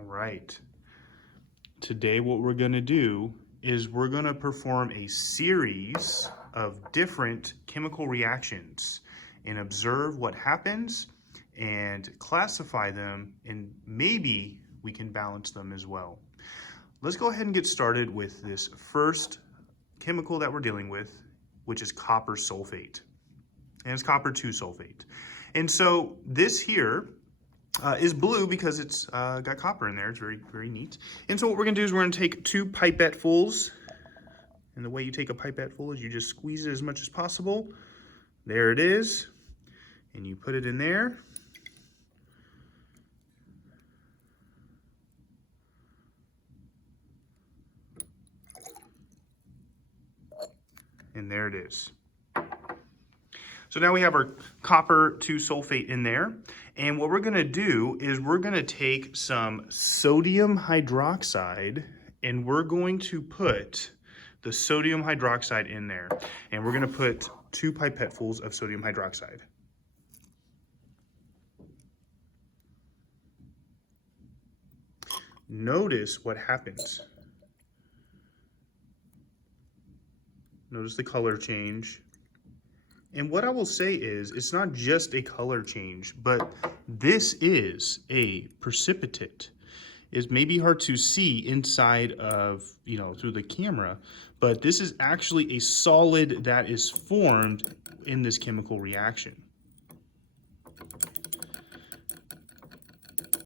All right. Today what we're going to do is we're going to perform a series of different chemical reactions and observe what happens and classify them, and maybe we can balance them as well. Let's go ahead and get started with this first chemical that we're dealing with, which is copper sulfate. And it's copper 2 sulfate. And so this here is blue because it's got copper in there. It's very, very neat. And so what we're gonna do is we're gonna take 2 pipette fulls. And the way you take a pipette full is you just squeeze it as much as possible. There it is. And you put it in there. And there it is. So now we have our copper 2 sulfate in there. And what we're gonna do is we're gonna take some sodium hydroxide and we're going to put the sodium hydroxide in there. And we're gonna put 2 pipette fulls of sodium hydroxide. Notice what happens. Notice the color change. And what I will say is, it's not just a color change, but this is a precipitate. It's maybe hard to see inside of, through the camera, but this is actually a solid that is formed in this chemical reaction.